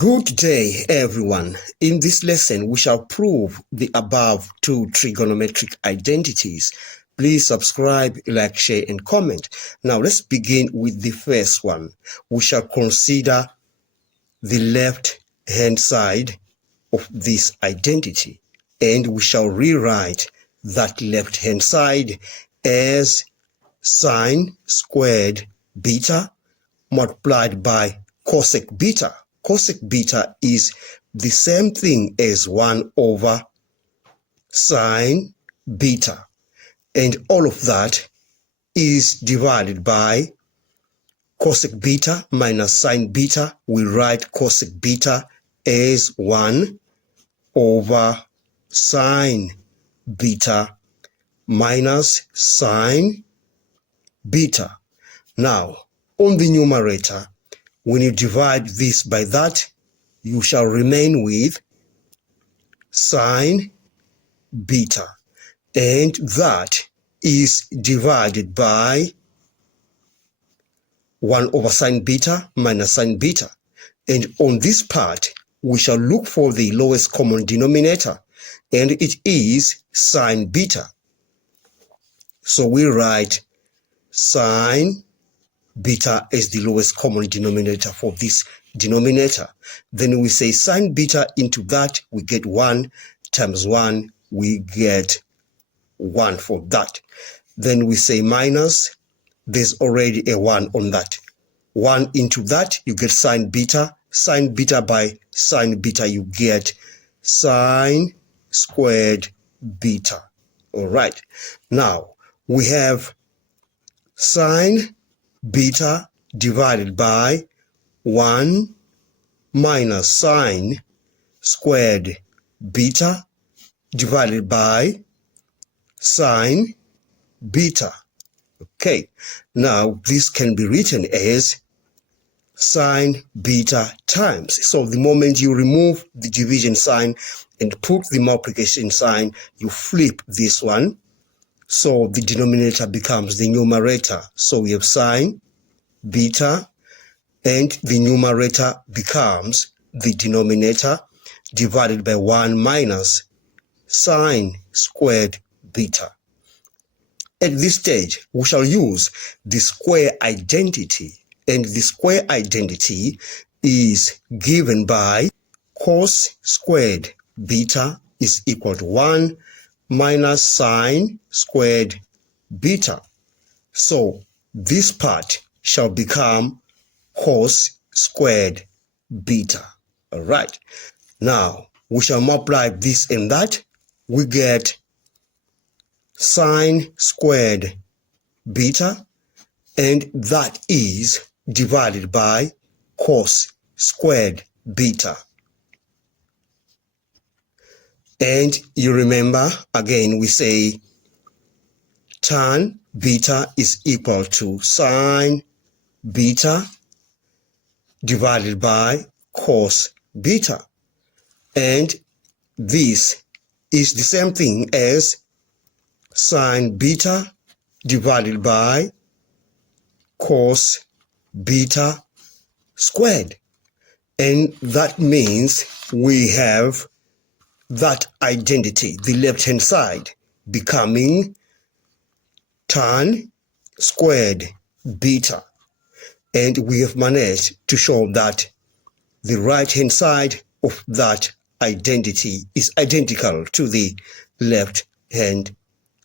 Good day, everyone. In this lesson, we shall prove the above two trigonometric identities. Please subscribe, like, share, and comment. Now, let's begin with the first one. We shall consider the left-hand side of this identity, and we shall rewrite that left-hand side as sine squared beta multiplied by cosec beta. Cosec beta is the same thing as 1 over sine beta, and all of that is divided by cosec beta minus sine beta. We write cosec beta as 1 over sine beta minus sine beta. Now, on the numerator, when you divide this by that, you shall remain with sine beta, and that is divided by 1 over sine beta minus sine beta. And on this part, we shall look for the lowest common denominator, and it is sine beta. So we write sine beta is the lowest common denominator for this denominator. Then we say sine beta into that, we get 1 times 1, we get 1 for that. Then we say minus, there's already a 1 on that. 1 into that, you get sine beta by sine beta, you get sine squared beta. All right. Now, we have sine beta divided by 1 minus sine squared beta divided by sine beta. Okay, now this can be written as sine beta times. So the moment you remove the division sign and put the multiplication sign, you flip this one. So the denominator becomes the numerator. So we have sine beta, and the numerator becomes the denominator divided by 1 minus sine squared beta. At this stage, we shall use the square identity, and the square identity is given by cos squared beta is equal to 1 minus sine squared beta. So this part shall become cos squared beta. All right. Now we shall multiply this and that. We get sine squared beta, and that is divided by cos squared beta. And you remember, again, we say tan beta is equal to sine beta divided by cos beta. And this is the same thing as sine beta divided by cos beta squared. And that means we have that identity, the left-hand side, becoming tan squared beta. And we have managed to show that the right-hand side of that identity is identical to the left-hand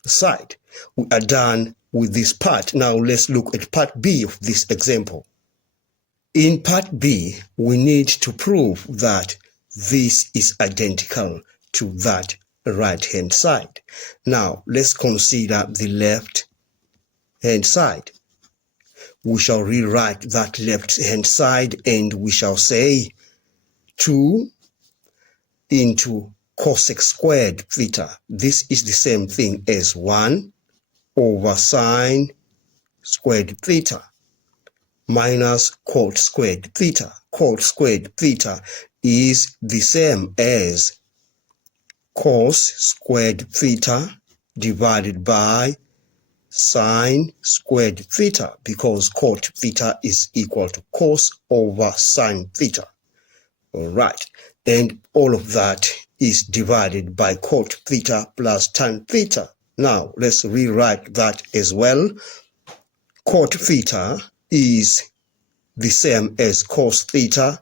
side. We are done with this part. Now let's look at part B of this example. In part B, we need to prove that this is identical to that right-hand side. Now, let's consider the left-hand side. We shall rewrite that left-hand side, and we shall say 2 into cosec squared theta. This is the same thing as 1 over sine squared theta minus cot squared theta. Cot squared theta is the same as cos squared theta divided by sine squared theta, because cot theta is equal to cos over sine theta. All right. And all of that is divided by cot theta plus tan theta. Now, let's rewrite that as well. Cot theta is the same as cos theta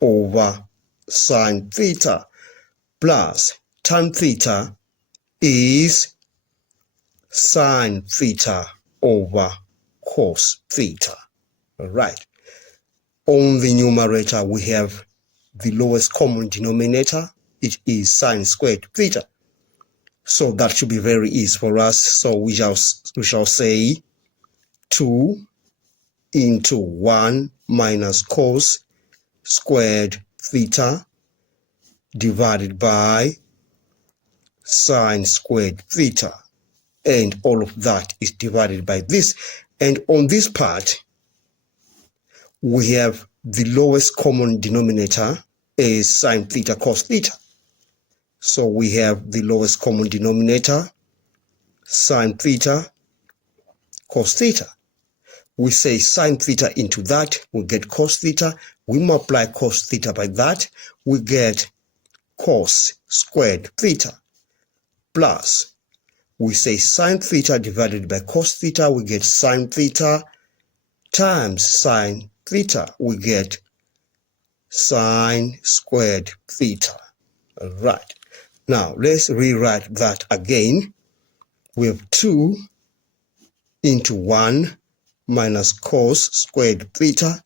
over sin theta, plus tan theta is sin theta over cos theta. All right. On the numerator, we have the lowest common denominator. It is sin squared theta. So that should be very easy for us. So we shall say 2 into 1 minus cos squared theta divided by sin squared theta. And all of that is divided by this. And on this part, we have the lowest common denominator is sin theta cos theta. So we have the lowest common denominator, sin theta cos theta. We say sin theta into that, we get cos theta. We multiply cos theta by that, we get cos squared theta. Plus, we say sin theta divided by cos theta, we get sin theta times sin theta, we get sin squared theta. All right. Now, let's rewrite that again. We have 2 into 1 minus cos squared theta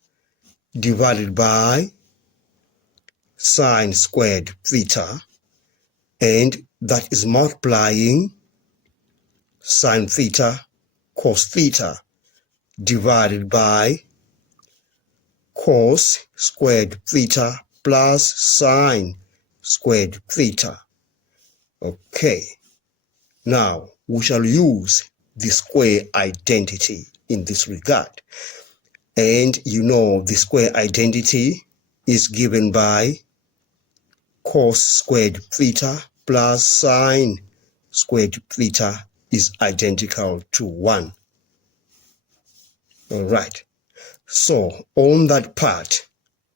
divided by sin squared theta, and that is multiplying sin theta cos theta divided by cos squared theta plus sin squared theta. Okay, now we shall use the square identity in this regard. And you know the square identity is given by cos squared theta plus sin squared theta is identical to 1. All right. So on that part,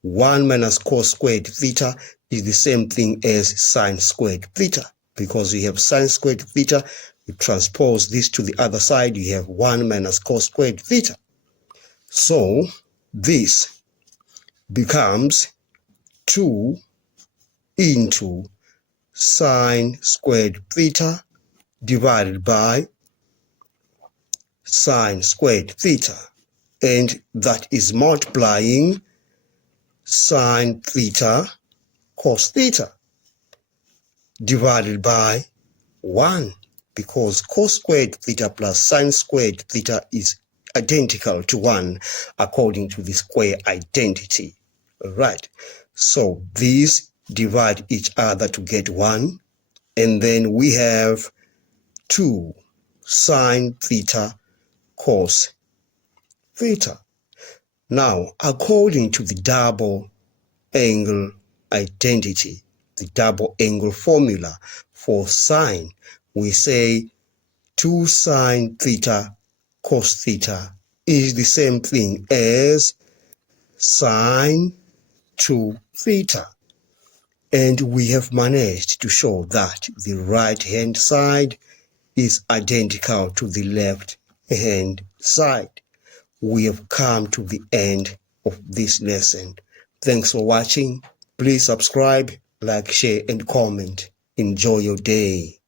1 minus cos squared theta is the same thing as sin squared theta. Because we have sin squared theta, we transpose this to the other side, you have 1 minus cos squared theta. So this becomes 2 into sin squared theta divided by sin squared theta. And that is multiplying sin theta cos theta divided by 1, because cos squared theta plus sin squared theta is identical to 1 according to the square identity. All right. So these divide each other to get 1, and then we have 2 sin theta cos theta. Now, according to the double angle identity, the double angle formula for sine, we say 2 sin theta cos theta is the same thing as sine 2 theta. And we have managed to show that the right hand side is identical to the left hand side. We have come to the end of this lesson. Thanks for watching. Please subscribe, like, share, and comment. Enjoy your day.